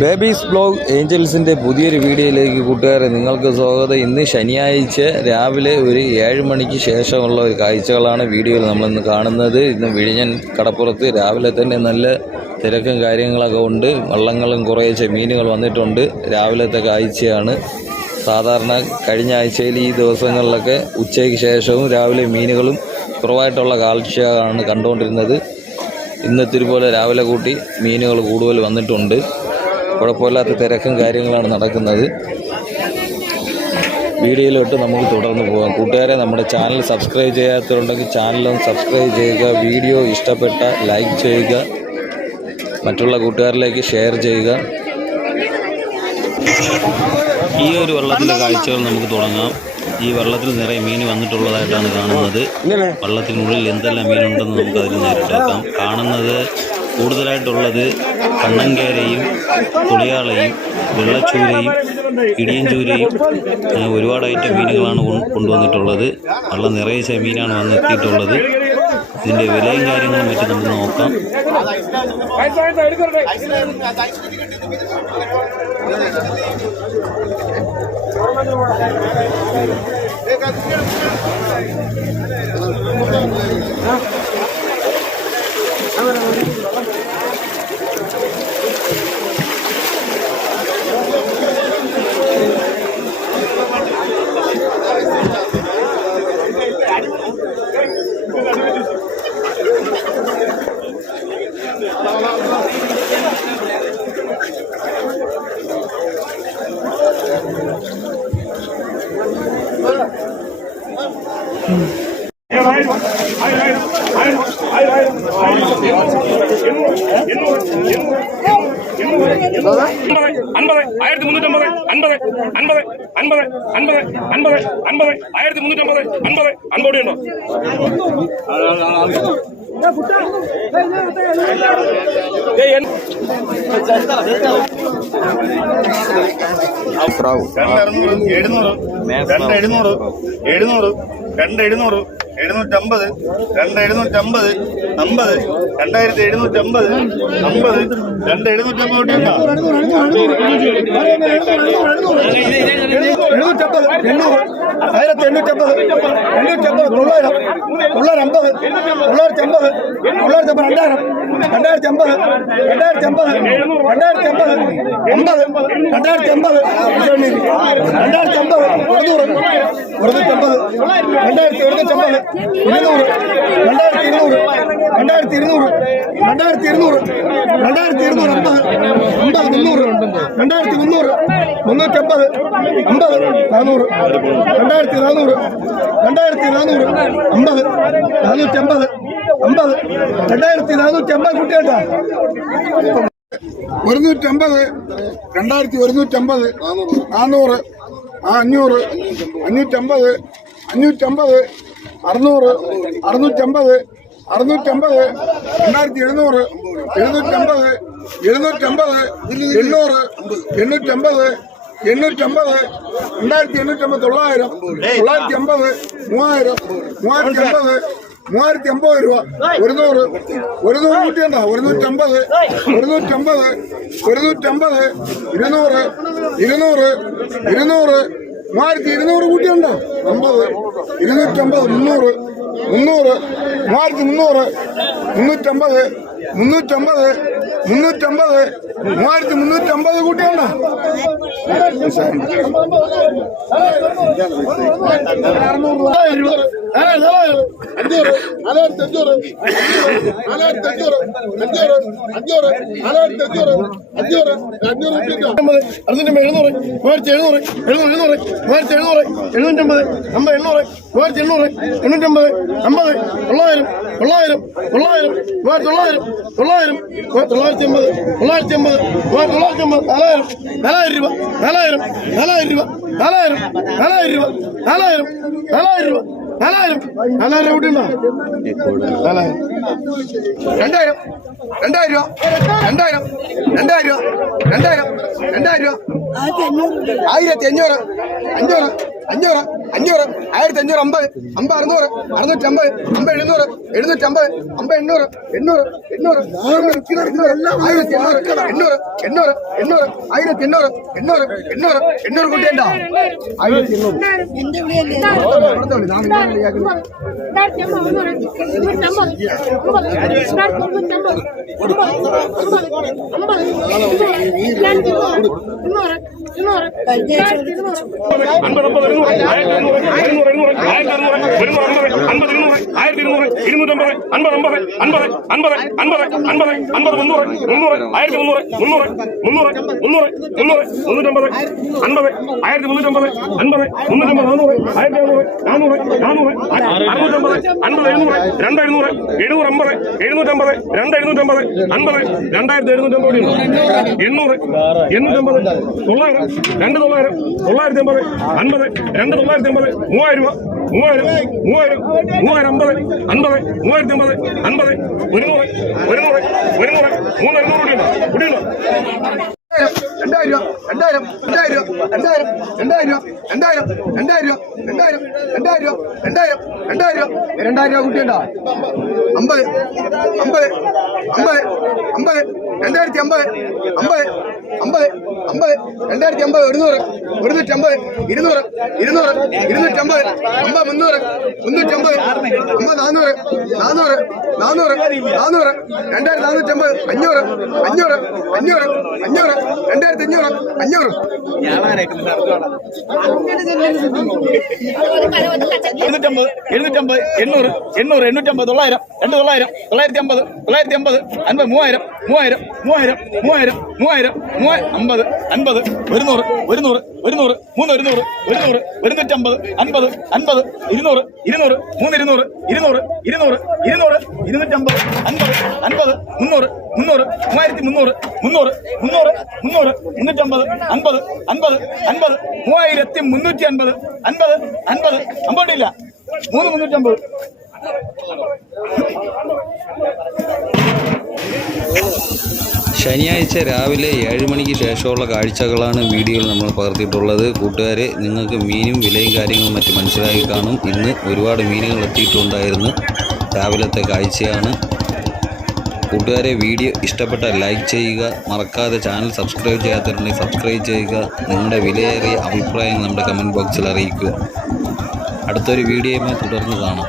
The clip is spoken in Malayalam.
ബേബീസ് ബ്ലോഗ് ഏഞ്ചൽസിന്റെ പുതിയൊരു വീഡിയോയിലേക്ക് കൂട്ടുകാരെ നിങ്ങൾക്ക് സ്വാഗതം. ഇന്ന് ശനിയാഴ്ച രാവിലെ ഒരു ഏഴ് മണിക്ക് ശേഷമുള്ള ഒരു കാഴ്ചകളാണ് വീഡിയോയിൽ നമ്മളിന്ന് കാണുന്നത്. ഇന്ന് വിഴിഞ്ഞൻ കടപ്പുറത്ത് രാവിലെ തന്നെ നല്ല തിരക്കും കാര്യങ്ങളൊക്കെ ഉണ്ട്. വള്ളങ്ങളും കുറേശ്ശെ മീനുകൾ വന്നിട്ടുണ്ട്. രാവിലത്തെ കാഴ്ചയാണ്. സാധാരണ കഴിഞ്ഞ ആഴ്ചയിൽ ഈ ദിവസങ്ങളിലൊക്കെ ഉച്ചയ്ക്ക് ശേഷവും രാവിലെ മീനുകളും കുറവായിട്ടുള്ള കാഴ്ചയാണ് കണ്ടുകൊണ്ടിരുന്നത്. ഇന്നത്തെ പോലെ രാവിലെ കൂട്ടി മീനുകൾ കൂടുതൽ വന്നിട്ടുണ്ട്. കുഴപ്പമില്ലാത്ത തിരക്കും കാര്യങ്ങളാണ് നടക്കുന്നത്. വീഡിയോയിലോട്ട് നമുക്ക് തുടർന്ന് പോകാം. കൂട്ടുകാരെ നമ്മുടെ ചാനൽ സബ്സ്ക്രൈബ് ചെയ്യാത്തവരുണ്ടെങ്കിൽ ചാനലൊന്ന് സബ്സ്ക്രൈബ് ചെയ്യുക വീഡിയോ ഇഷ്ടപ്പെട്ട ലൈക്ക് ചെയ്യുക മറ്റുള്ള കൂട്ടുകാരിലേക്ക് ഷെയർ ചെയ്യുക. ഈ ഒരു വെള്ളത്തിന്റെ കാഴ്ചകൾ നമുക്ക് തുടങ്ങാം. ഈ വള്ളത്തിൽ നിറയെ മീൻ വന്നിട്ടുള്ളതായിട്ടാണ് കാണുന്നത് വള്ളത്തിനുള്ളിൽ എന്തെല്ലാം മീനുണ്ടെന്ന് നമുക്ക് അതിൽ നേരിട്ടേക്കാം കാണുന്നത് കൂടുതലായിട്ടുള്ളത് കണ്ണങ്കേരയും തുളിയാളയും വെള്ളച്ചൂരയും ഇടിയഞ്ചൂരയും അങ്ങനെ ഒരുപാട് ഐറ്റം മീനുകളാണ് കൊണ്ടുവന്നിട്ടുള്ളത് വള്ളം നിറയെ മീനാണ് വന്നെത്തിയിട്ടുള്ളത് ഇതിന്റെ വിലയും കാര്യങ്ങളും മറ്റും നമുക്ക് നോക്കാം Hã? ആയിരത്തി മുന്നൂറ്റമ്പത് അൻപത് അൻപത് അൻപത് അൻപത് അൻപത് അൻപത് ആയിരത്തി മുന്നൂറ്റമ്പത് അൻപത് അൻപത് ഉണ്ടോ രണ്ട് എഴുന്നൂറ് രണ്ട് എഴുന്നൂറ് എഴുന്നൂറ് രണ്ട് എഴുന്നൂറ് എഴുന്നൂറ്റമ്പത് രണ്ട് എഴുന്നൂറ്റമ്പത് അമ്പത് രണ്ടായിരത്തി എഴുന്നൂറ്റമ്പത് അമ്പത് രണ്ട് എഴുന്നൂറ്റമ്പത് എഴുന്നൂറ്റമ്പത് എണ്ണൂറ് ആയിരത്തി എണ്ണൂറ്റമ്പത് എണ്ണൂറ്റമ്പത് തൊള്ളായിരം തൊള്ളായിരം അമ്പത് തൊള്ളായിരത്തി അമ്പത് തൊള്ളായിരത്തി അമ്പത് രണ്ടായിരം രണ്ടായിരത്തി അമ്പത് രണ്ടായിരത്തി അമ്പത് രണ്ടായിരത്തി അമ്പത് അമ്പത് രണ്ടായിരത്തി അമ്പത് രണ്ടായിരത്തി അമ്പത് ഒരുന്നൂറ് ഒരുന്നൂറ്റമ്പത് രണ്ടായിരത്തി ഒരുന്നൂറ്റമ്പത് ഇരുന്നൂറ് രണ്ടായിരത്തി ഇരുന്നൂറ് രണ്ടായിരത്തി ഇരുന്നൂറ് രണ്ടായിരത്തി ഇരുന്നൂറ് രണ്ടായിരത്തി ഇരുന്നൂറ് അമ്പത് അമ്പത് മുന്നൂറ് രണ്ടായിരത്തി മുന്നൂറ് മുന്നൂറ്റമ്പത് അമ്പത് നാനൂറ് രണ്ടായിരത്തി നാനൂറ് രണ്ടായിരത്തി നാനൂറ് അമ്പത് നാനൂറ്റമ്പത് അമ്പത്. രണ്ടായിരത്തി നാനൂറ്റി അമ്പത് കുട്ടിയേട്ടാ ഒരുന്നൂറ്റമ്പത് രണ്ടായിരത്തി ഒരുന്നൂറ്റമ്പത് നാനൂറ് ആ അഞ്ഞൂറ് അഞ്ഞൂറ്റമ്പത് അഞ്ഞൂറ്റമ്പത് അറുന്നൂറ് അറുന്നൂറ്റമ്പത് അറുന്നൂറ്റമ്പത് രണ്ടായിരത്തി എഴുന്നൂറ് എഴുന്നൂറ്റമ്പത് എഴുന്നൂറ്റമ്പത് എണ്ണൂറ് എണ്ണൂറ്റമ്പത് എണ്ണൂറ്റമ്പത് രണ്ടായിരത്തി എണ്ണൂറ്റമ്പത് തൊള്ളായിരം തൊള്ളായിരത്തി അമ്പത് മൂവായിരം മൂവായിരത്തി അമ്പത് മൂവായിരത്തി അമ്പത് രൂപ ഒരുന്നൂറ്. ഒരുന്നൂറ് കൂട്ടിയുണ്ടോ ഒരുന്നൂറ്റമ്പത്. ഒരുന്നൂറ്റമ്പത്. ഒരുന്നൂറ്റമ്പത്. ഇരുന്നൂറ്. ഇരുന്നൂറ്. ഇരുന്നൂറ്. മൂവായിരത്തി ഇരുന്നൂറ് കൂട്ടിയുണ്ടോ? അമ്പത്. ഇരുന്നൂറ്റമ്പത്. മുന്നൂറ്. മുന്നൂറ്. മൂവായിരത്തി മുന്നൂറ് മുന്നൂറ്റമ്പത്. മുന്നൂറ്റമ്പത്. മുന്നൂറ്റമ്പത്. മൂവായിരത്തി എഴുന്നൂറ് എഴുന്നൂറ് മൂവായിരത്തി എഴുന്നൂറ് എഴുന്നൂറ്റമ്പത് അമ്പത് എണ്ണൂറ് മൂവായിരത്തി എണ്ണൂറ് എണ്ണൂറ്റമ്പത് അമ്പത് തൊള്ളായിരം തൊള്ളായിരം തൊള്ളായിരം മൂവായിരത്തി തൊള്ളായിരം തൊള്ളായിരം തൊള്ളായിരത്തി അമ്പത് തൊള്ളായിരത്തി അമ്പത് മൂവായിരത്തി തൊള്ളായിരത്തി അമ്പത് നാലായിരം നാലായിരം രൂപ നാലായിരം നാലായിരം രൂപ നാലായിരം നാലായിരം രൂപ നാലായിരം നാലായിരം രൂപ നാലായിരം നാലായിരം എവിടെ ഉണ്ടോ നാലായിരം. രണ്ടായിരം രണ്ടായിരം രൂപ രണ്ടായിരം രണ്ടായിരം രൂപ രണ്ടായിരം രണ്ടായിരം രൂപ. ആയിരത്തി അഞ്ഞൂറ് അഞ്ഞൂറ് അഞ്ഞൂറ്. അഞ്ഞൂറ് ആയിരത്തി അഞ്ഞൂറ് അമ്പത് അമ്പ അറുന്നൂറ് അറുന്നൂറ്റി അമ്പത് അമ്പത് എഴുന്നൂറ് എഴുന്നൂറ്റി അമ്പത് അമ്പത് എണ്ണൂറ് എണ്ണൂറ് എണ്ണൂറ് ആയിരത്തി എണ്ണൂറ് എണ്ണൂറ് എണ്ണൂറ് എണ്ണൂറ് ആയിരത്തി എണ്ണൂറ് എണ്ണൂറ് എണ്ണൂറ് എണ്ണൂറ് കുട്ടിയുണ്ടോ. ആയിരത്തി എണ്ണൂറ്. അൻപത് അമ്പത്. ഇരുന്നൂറ് ഇരുന്നൂറ് ഇരുന്നൂറ് ഇരുന്നൂറ് ആയിരത്തി അറുന്നൂറ് ഒരുന്നൂറ് അറുന്നൂറ് അൻപത് ഇരുന്നൂറ് ആയിരത്തി ഇരുന്നൂറ് ഇരുന്നൂറ്റമ്പത് അൻപത് അമ്പത് അൻപത് അൻപത് അൻപത് അൻപത് അൻപത് മുന്നൂറ് മുന്നൂറ് ആയിരത്തി മുന്നൂറ് മുന്നൂറ് മുന്നൂറ് മുന്നൂറ് മുന്നൂറ് മുന്നൂറ്റമ്പത് അൻപത് ആയിരത്തി മുന്നൂറ്റമ്പത് അൻപത് മുന്നൂറ്റമ്പത് നാനൂറ് ആയിരത്തി അറുന്നൂറ് നാനൂറ് നാനൂറ് അറുന്നൂറ്റമ്പത് അൻപത് എഴുന്നൂറ് രണ്ട് എഴുന്നൂറ് എഴുന്നൂറ് അമ്പത് എഴുന്നൂറ്റമ്പത് രണ്ട് എഴുന്നൂറ്റമ്പത് അൻപത് രണ്ടായിരത്തി എഴുന്നൂറ്റമ്പത് എണ്ണൂറ് എണ്ണൂറ്റമ്പത് തൊള്ളായിരം രണ്ട് തൊള്ളായിരം തൊള്ളായിരത്തി അമ്പത് അൻപത് രണ്ട് തൊള്ളായിരത്തി അമ്പത് മൂവായിരം രൂപ മൂവായിരം മൂവായിരം മൂവായിരം അമ്പത് അൻപത് മൂവായിരത്തി അമ്പത് അൻപത് ഒരുന്നൂറ് ഒരുന്നൂറ് ഒരുന്നൂറ് മൂന്ന് എണ്ണൂറ് കൂടിയുണ്ടോ കൂടിയുണ്ടോ രണ്ടായിരം രൂപ രണ്ടായിരം രണ്ടായിരം രൂപ രണ്ടായിരം രൂപ രണ്ടായിരം രണ്ടായിരം രൂപ രണ്ടായിരം രണ്ടായിരം രൂപ രണ്ടായിരം രണ്ടായിരം. രൂപ രണ്ടായിരം രൂപ കുട്ടിയുണ്ട? അമ്പത് അമ്പത് അമ്പത് അമ്പത്. രണ്ടായിരത്തി അമ്പത് അമ്പത് അമ്പത് അമ്പത്. രണ്ടായിരത്തി അമ്പത് ഒരുന്നൂറ് ഒരുന്നൂറ്റി അമ്പത് ഇരുന്നൂറ് ഇരുന്നൂറ് ഇരുന്നൂറ്റമ്പത് അമ്പത് മുന്നൂറ് മുന്നൂറ്റമ്പത് അമ്പത് നാന്നൂറ് നാന്നൂറ് നാന്നൂറ് നാന്നൂറ്. രണ്ടായിരത്തി നാനൂറ്റമ്പത് അഞ്ഞൂറ് അഞ്ഞൂറ് അഞ്ഞൂറ് അഞ്ഞൂറ്. രണ്ടായിരത്തി അഞ്ഞൂറ് അഞ്ഞൂറ്. എണ്ണൂറ് എണ്ണൂറ് എണ്ണൂറ്റമ്പത് തൊള്ളായിരം രണ്ട് തൊള്ളായിരം തൊള്ളായിരത്തി അമ്പത് തൊള്ളായിരത്തി അമ്പത് അൻപത് മൂവായിരം. മൂവായിരം മൂവായിരം മൂവായിരം മൂവായിരം മൂവായി അമ്പത് അൻപത് ഒരുന്നൂറ് ഒരുന്നൂറ് ഒരുന്നൂറ് മൂന്ന് ഒരുന്നൂറ് ഒരുന്നൂറ് ഒരുന്നൂറ്റമ്പത് അൻപത് അൻപത് ഇരുന്നൂറ് ഇരുന്നൂറ് മൂന്ന് ഇരുന്നൂറ് ഇരുന്നൂറ് ഇരുന്നൂറ് ഇരുന്നൂറ് ഇരുന്നൂറ്റമ്പത് അൻപത് അൻപത് മുന്നൂറ് മുന്നൂറ് മൂവായിരത്തി മുന്നൂറ് മുന്നൂറ് മുന്നൂറ് മുന്നൂറ് മുന്നൂറ്റമ്പത് അൻപത് അൻപത് അൻപത് മൂവായിരത്തി മുന്നൂറ്റി അൻപത് അൻപത് അൻപത്. അമ്പതില്ല മൂന്ന് മുന്നൂറ്റമ്പത്. ശനിയാഴ്ച രാവിലെ ഏഴ് മണിക്ക് ശേഷമുള്ള കാഴ്ചകളാണ് വീഡിയോയിൽ നമ്മൾ പകർത്തിയിട്ടുള്ളത്. കൂട്ടുകാരെ നിങ്ങൾക്ക് മീനും വിലയും കാര്യങ്ങളും മറ്റ് മനസ്സിലാക്കി കാണും. ഇന്ന് ഒരുപാട് മീനുകൾ എത്തിയിട്ടുണ്ടായിരുന്നു. രാവിലത്തെ കാഴ്ചയാണ്. കൂട്ടുകാരെ വീഡിയോ ഇഷ്ടപ്പെട്ട ലൈക്ക് ചെയ്യുക. മറക്കാതെ ചാനൽ സബ്സ്ക്രൈബ് ചെയ്യാത്തവരുണ്ടെങ്കിൽ സബ്സ്ക്രൈബ് ചെയ്യുക. നിങ്ങളുടെ വിലയേറിയ അഭിപ്രായങ്ങൾ നമ്മുടെ കമന്റ് ബോക്സിൽ അറിയിക്കുക. അടുത്തൊരു വീഡിയോയുമായി തുടർന്ന് കാണാം.